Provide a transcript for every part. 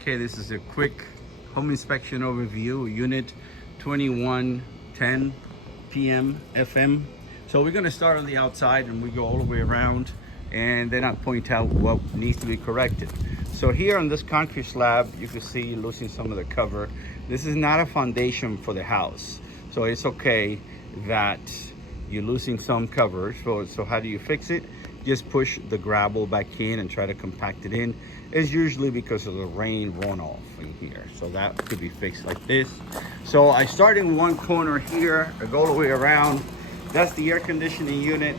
Okay, this is a quick home inspection overview, unit 2110 PM FM. So we're gonna start on the outside and we go all the way around and then I'll point out what needs to be corrected. So here on this concrete slab, you can see losing some of the cover. This is not a foundation for the house. So it's okay that you're losing some cover. So how do you fix it? Just push the gravel back in and try to compact it in. It's usually because of the rain runoff in here. So that could be fixed like this. So I start in one corner here, I go all the way around. That's the air conditioning unit.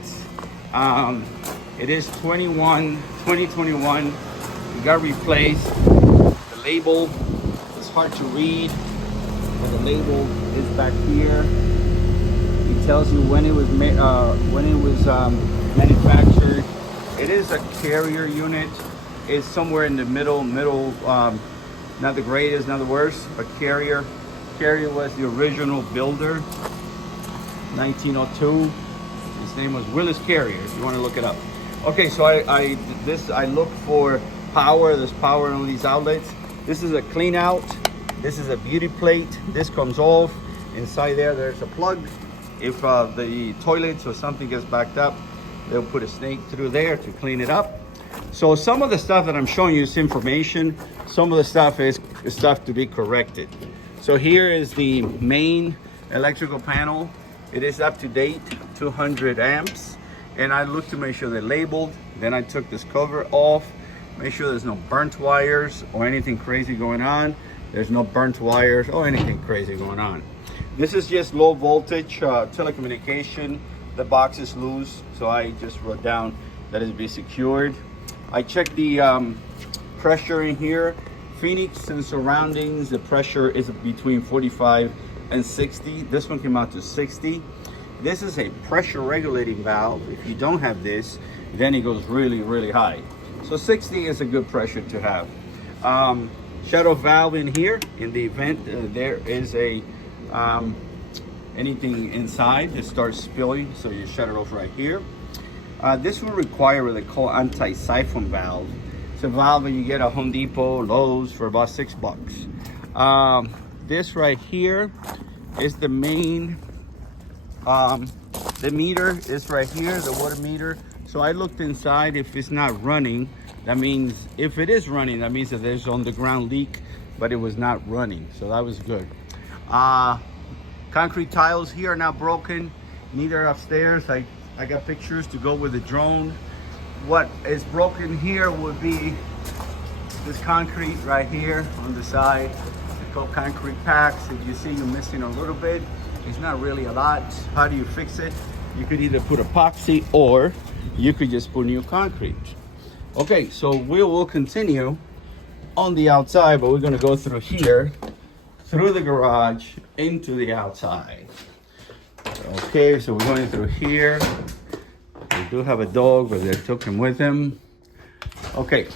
It is 2021. You got replaced. The label is hard to read, but the label is back here. It tells you when it was manufactured. It is a Carrier unit. It's somewhere in the middle, not the greatest, not the worst, but Carrier. Carrier was the original builder, 1902. His name was Willis Carrier, if you want to look it up. Okay, so I look for power. There's power on these outlets. This is a clean out. This is a beauty plate. This comes off. Inside there's a plug. If the toilets or something gets backed up, they'll put a snake through there to clean it up. So some of the stuff that I'm showing you is information. Some of the stuff is stuff to be corrected. So here is the main electrical panel. It is up to date, 200 amps. And I looked to make sure they're labeled. Then I took this cover off, make sure there's no burnt wires or anything crazy going on. There's no burnt wires or anything crazy going on. This is just low voltage telecommunication. The box is loose, so I just wrote down that it be secured. I checked the pressure in here. Phoenix and surroundings, the pressure is between 45 and 60. This one came out to 60. This is a pressure regulating valve. If you don't have this, then it goes really, really high. So 60 is a good pressure to have. Shut-off valve in here. In the event there is a anything inside that starts spilling, so you shut it off right here. This will require what they call anti-siphon valve. It's a valve that you get at Home Depot, Lowe's for about $6. This right here is the main, the meter is right here, the water meter. So I looked inside. If it's not running, that means, if it is running, that means that there's underground leak, but it was not running, so that was good. Concrete tiles here are not broken, neither upstairs. I got pictures to go with the drone. What is broken here would be this concrete right here on the side. It's called concrete packs. If you see you're missing a little bit, it's not really a lot. How do you fix it? You could either put epoxy or you could just put new concrete. Okay, so we will continue on the outside, but we're gonna go through here, through the garage, into the outside. Okay, so we're going through here. We do have a dog, but they took him with him. Okay,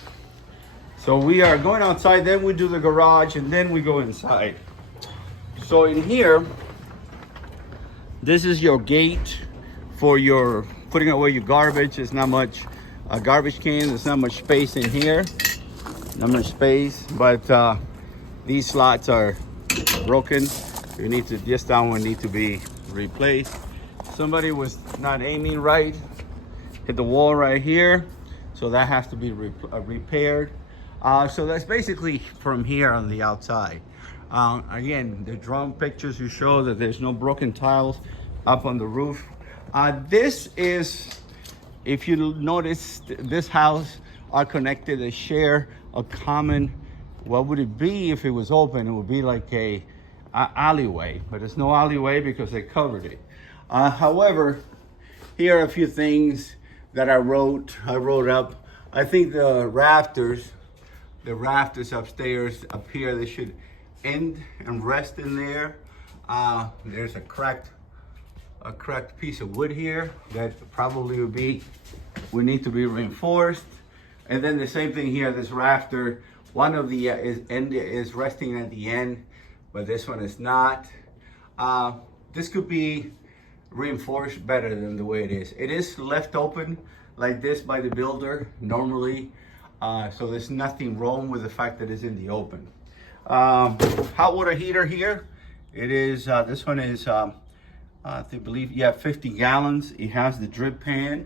so we are going outside, then we do the garage, and then we go inside. So in here, this is your gate for your putting away your garbage. There's not much garbage can. There's not much space in here. Not much space, but these slots are broken. You need to, this down one need to be replaced. Somebody was not aiming right, hit the wall right here, so that has to be repaired. So that's basically from here on the outside. Again, the drone pictures you show that there's no broken tiles up on the roof. This is, if you notice, this house are connected. They share a common, what would it be if it was open? It would be like a alleyway, but it's no alleyway because they covered it. However, here are a few things that I wrote up. I think the rafters upstairs up here, they should end and rest in there. There's a cracked piece of wood here that probably would need to be reinforced. And then the same thing here, this rafter, one of the is resting at the end, but this one is not. This could be reinforced better than the way it is. It is left open like this by the builder normally. So there's nothing wrong with the fact that it's in the open. Hot water heater here. It is, this one is, I believe, yeah, 50 gallons. It has the drip pan,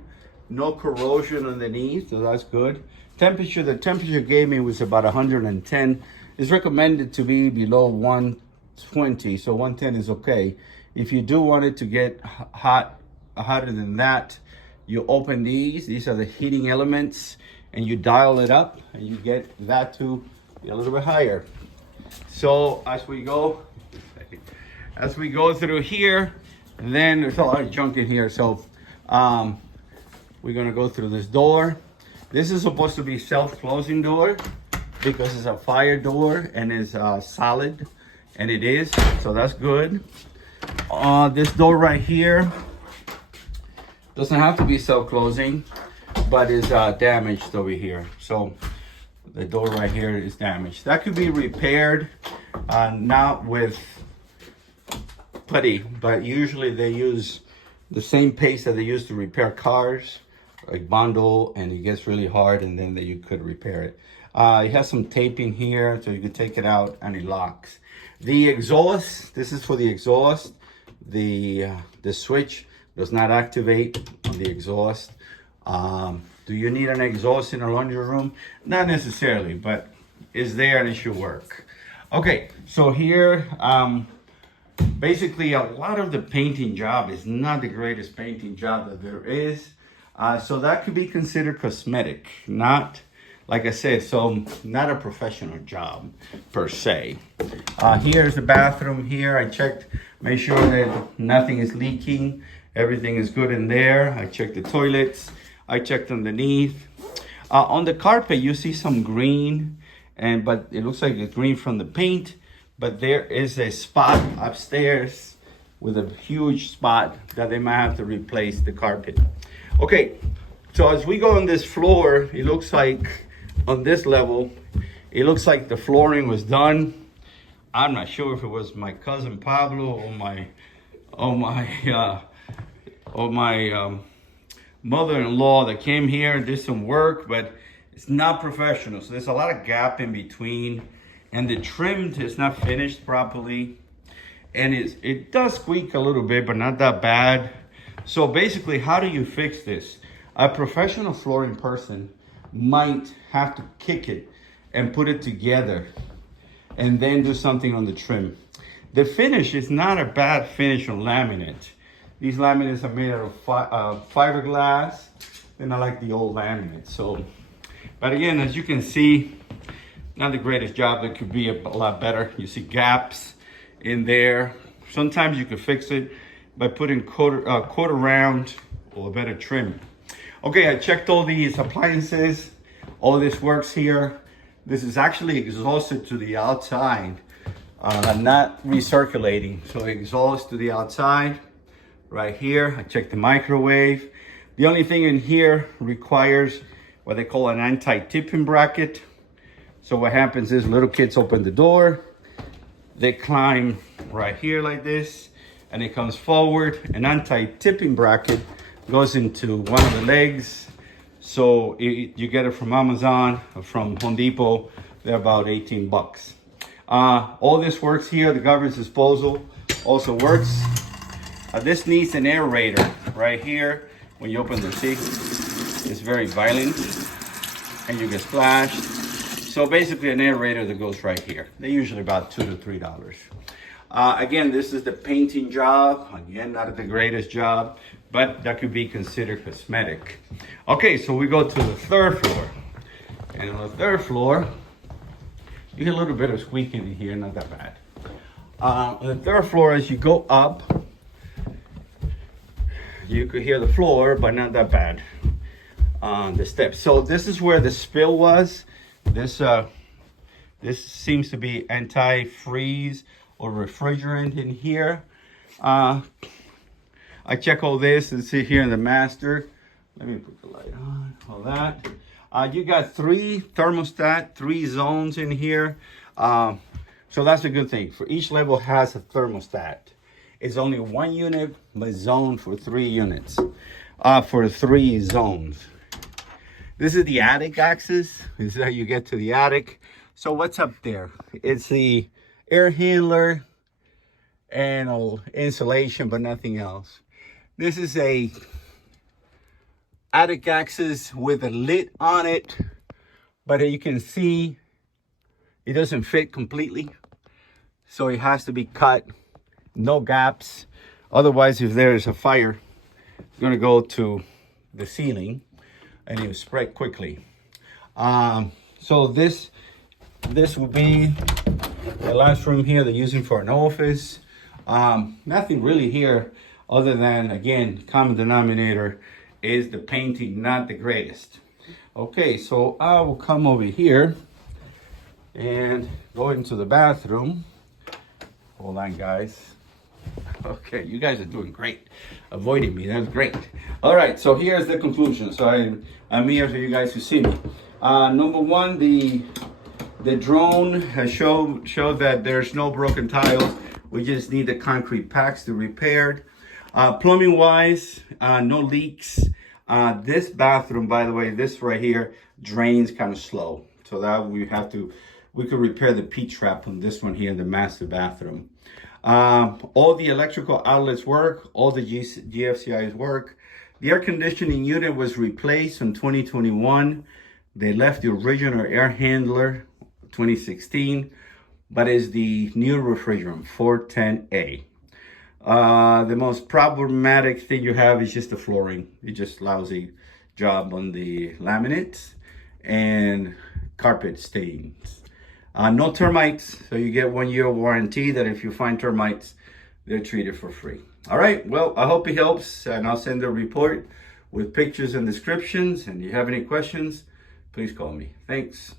no corrosion underneath, so that's good. Temperature, the temperature gave me was about 110. It's recommended to be below 120, so 110 is okay. If you do want it to get hotter than that, you open these are the heating elements, and you dial it up, and you get that to be a little bit higher. So as we go through here, and then there's a lot of junk in here, so we're gonna go through this door. This is supposed to be self-closing door because it's a fire door and it's solid, and it is, so that's good. This door right here doesn't have to be self-closing, but is damaged over here. So the door right here is damaged. That could be repaired, not with putty, but usually they use the same paste that they use to repair cars, like Bondo, and it gets really hard, and then you could repair it. It has some taping here, so you can take it out and it locks. The exhaust, this is for the exhaust. The switch does not activate on the exhaust. Do you need an exhaust in a laundry room? Not necessarily, but it's there and it should work. Okay, so here, basically a lot of the painting job is not the greatest painting job that there is. So that could be considered cosmetic, not, like I said, so not a professional job per se. Here's the bathroom here. I checked, made sure that nothing is leaking. Everything is good in there. I checked the toilets. I checked underneath. On the carpet, you see some green, but it looks like it's green from the paint. But there is a spot upstairs with a huge spot that they might have to replace the carpet. Okay, so as we go on this floor, it looks like on this level, it looks like the flooring was done. I'm not sure if it was my cousin Pablo or my mother-in-law that came here and did some work, but it's not professional. So there's a lot of gap in between, and the trim is not finished properly, and it does squeak a little bit, but not that bad. So basically, how do you fix this? A professional flooring person might have to kick it and put it together and then do something on the trim. The finish is not a bad finish on laminate. These laminates are made out of fiberglass, and I like the old laminate. So, but again, as you can see, not the greatest job. That could be a lot better. You see gaps in there. Sometimes you can fix it by putting quarter round or a better trim. Okay, I checked all these appliances. All this works here. This is actually exhausted to the outside, not recirculating. So exhaust to the outside. Right here, I checked the microwave. The only thing in here requires what they call an anti-tipping bracket. So what happens is little kids open the door, they climb right here like this, and it comes forward. An anti-tipping bracket goes into one of the legs. So you get it from Amazon or from Home Depot. They're about 18 bucks. All this works here. The garbage disposal also works. This needs an aerator right here. When you open the sink, it's very violent and you get splashed. So basically an aerator that goes right here. They're usually about $2 to $3. Again, this is the painting job. Again, not the greatest job, but that could be considered cosmetic. Okay, so we go to the third floor. And on the third floor, you get a little bit of squeaking in here, not that bad. On the third floor, as you go up, you could hear the floor, but not that bad. The steps. So this is where the spill was. This seems to be anti-freeze or refrigerant in here. I check all this and see here in the master. Let me put the light on, all that. You got 3 thermostat, 3 zones in here. So that's a good thing. For each level has a thermostat. It's only 1 unit, but zoned for 3 units, for 3 zones. This is the attic access. This is how you get to the attic. So what's up there? It's the air handler and insulation, but nothing else. This is a attic access with a lid on it, but you can see it doesn't fit completely. So it has to be cut, no gaps. Otherwise, if there is a fire, it's gonna go to the ceiling and it will spread quickly. So this will be the last room here they're using for an office. Nothing really here other than, again, common denominator is the painting not the greatest. Okay, so I will come over here and go into the bathroom. Hold on, guys. Okay, you guys are doing great. Avoiding me, that's great. All right, so here's the conclusion. So I'm here for you guys to see me. Number one, the drone has showed that there's no broken tiles. We just need the concrete packs to repair. Plumbing wise, no leaks. This bathroom, by the way, this right here drains kind of slow. So that we could repair the P-trap on this one here in the master bathroom. All the electrical outlets work, all the GFCIs work. The air conditioning unit was replaced in 2021. They left the original air handler 2016, but it's the new refrigerant 410A. The most problematic thing you have is just the flooring. It's just lousy job on the laminates and carpet stains. No termites, so you get 1 year warranty that if you find termites, they're treated for free. All right, well, I hope it helps, and I'll send a report with pictures and descriptions. And if you have any questions, please call me. Thanks.